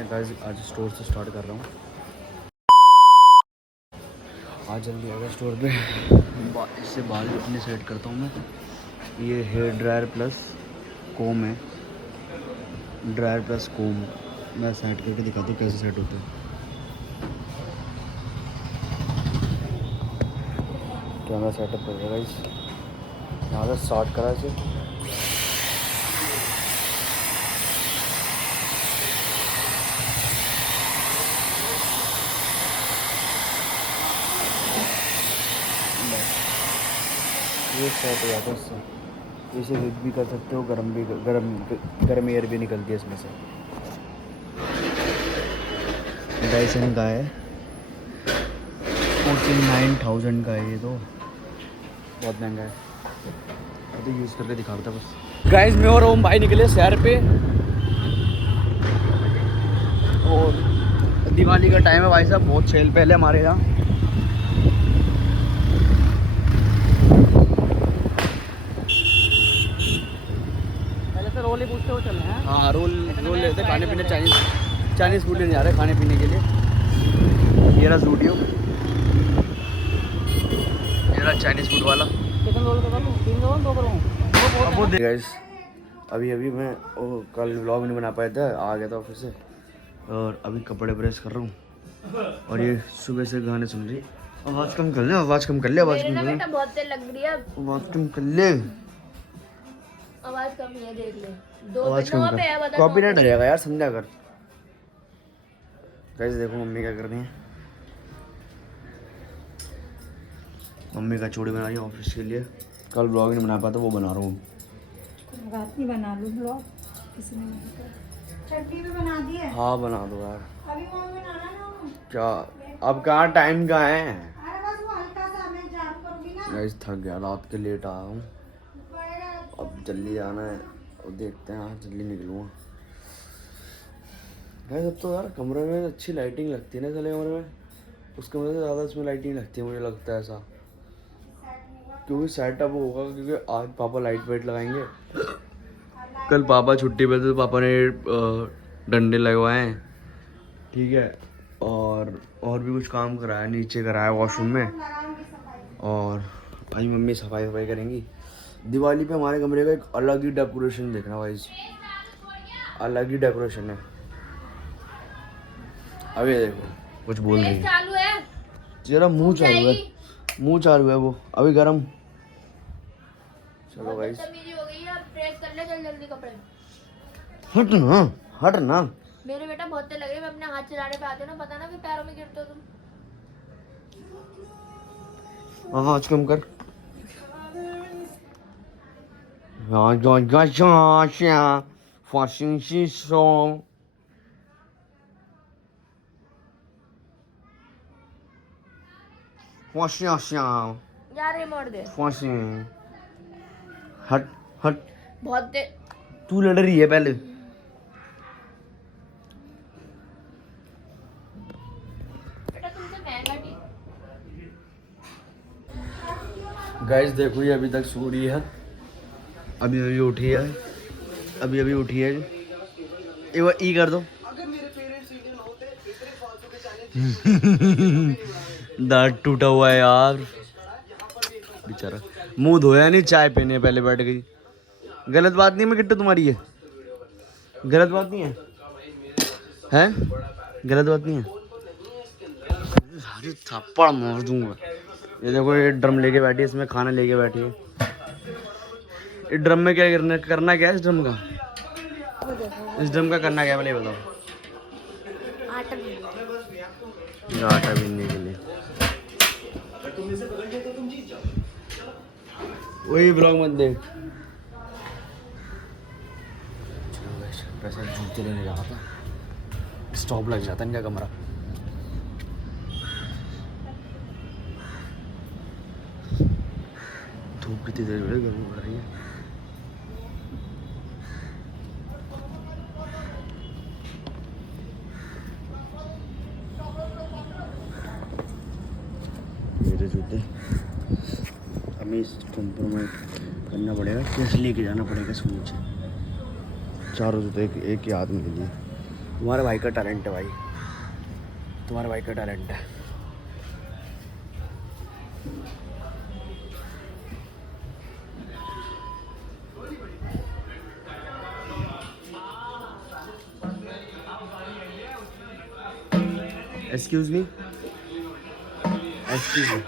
मैं गाइस आज स्टोर से स्टार्ट कर रहा हूँ। आज जल्दी आएगा स्टोर पे। इससे बाल अपने सेट करता हूँ मैं। ये हेयर ड्रायर प्लस कोम है। ड्रायर प्लस कोम मैं सेट करके दिखाता हूँ कैसे सेट होता है। कैमरा सेटअप कर रहा है गाइस। यहाँ से स्टार्ट करा इसे। ये सेट हो जाता है इससे। इसे हीट भी कर सकते हो, गर्म एयर भी निकलती है इसमें से। डाइसन का है, 49,000 का है। ये तो बहुत महंगा है। अभी यूज़ करके दिखाता बस। गाइस मैं और ओम भाई निकले शहर पे, और दिवाली का टाइम है भाई साहब। बहुत सेल पहले हमारे यहाँ। रोल ही पूछते हो चले हैं। हाँ रोल लेते खाने पीने। चाइनीज़ फूड लेने जा रहे हैं खाने पीने के लिए। ये रहा स्टूडियो, ये रहा चाइनीज़ फूड वाला। कितने रोल करूँ? 3 रोल 2 करूँ? गाइस अभी मैं कल व्लॉग नहीं बना पाया था, आ गया था ऑफिस से, और अभी कपड़े प्रेस कर रहा हूँ। और ये सुबह से गाने सुन रही। आवाज़ कम कर ले, आवाज़ कम कर ले, आवाज़ कम कर ले। बहुत तेज लग रही है। आवाज़ कम कर ले, आवाज़ कम है, देख ले। आवाज़ कम कर। कॉपीराइट आ जाएगा यार, समझा कर। गाइस देखो मम्मी क्या कर रही है। मम्मी का चूड़ी बना रही है ऑफिस के लिए। कल ब्लॉग नहीं बना पाया तो वो बना रहा हूँ। रात में बना लूँ ब्लॉग, किसी ने चटनी भी बना दी है। हाँ बना दो यार। अभी वो बनाना ना क्या अब कहाँ टाइम का है। अरे बस वो हल्का सा मैं झाड़ू करूँगी ना। गाइस थक गया, रात के लेट आया हूँ। अब जल्दी जाना है और देखते हैं आज जल्दी निकलूँगा। गाइस अब तो यार कमरे में अच्छी लाइटिंग लगती है ना, चले कमरे में उस कमरे से ज़्यादा इसमें लाइटिंग लगती है, मुझे लगता है ऐसा। क्योंकि सेटअप होगा, क्योंकि आज पापा लाइट वाइट लगाएंगे। कल पापा छुट्टी पे थे तो पापा ने डंडे लगवाए हैं, ठीक है। और भी कुछ काम कराया, नीचे कराया वॉशरूम में। और आज मम्मी सफाई करेंगी। दिवाली पे हमारे कमरे का एक अलग ही डेकोरेशन देखना भाई, अलग ही डेकोरेशन है। अभी देखो कुछ बोल रही है। चालू है, तेरा मुंह चालू है वो अभी गरम। चलो गाइस बदतमीजी हो गई है। अब प्रेस कर ले जल्दी कपड़े। हट ना। मेरे बेटा बहुत तेज लग रही है। मैं अपने हाथ चलाने पे आते हो ना, पता ना, फिर पैरों में गिरते हो तुम। आवाज कम कर। यार ये मोड़ दे। हट बहुत तेज। तू लड़ रही है पहले। बेटा तुमसे महंगा नहीं। गाइस देखो ये अभी तक सो रही है, अभी उठी है, अभी उठी है। एक बार ई कर दो। दांत टूटा हुआ है यार बेचारा। मुंह धोया नहीं, चाय पीने पहले बैठ गई। गलत बात नहीं है किट्टू तुम्हारी, ये गलत बात नहीं है, हैं? गलत बात नहीं है। सारी थप्पड़ मार दूंगा। ये देखो ये ड्रम लेके बैठी है, इसमें खाना लेके बैठी है। इस ड्रम में क्या करना क्या है इस ड्रम का? इस ड्रम का करना क्या है पहले बताओ। आटा बीनने के लिए। वही ब्लॉग मत देख। पैसा जूते लेने जा रहा था, स्टॉप लग जाता है इनका कमरा। धूप कितनी देर हो गर्मी बढ़ रही है। मेरे जूते हमें इस कॉम्प्रोमाइज करना पड़ेगा, कैसे लेके जाना पड़ेगा इसको नीचे। चारों जूते एक ही आदमी के लिए। तुम्हारे भाई का टैलेंट है भाई, तुम्हारे भाई का टैलेंट है। Excuse me, excuse me.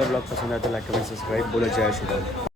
Blog पसंद आया तो लाइक कमेंट सब्सक्राइब, बोलो जय श्री राम।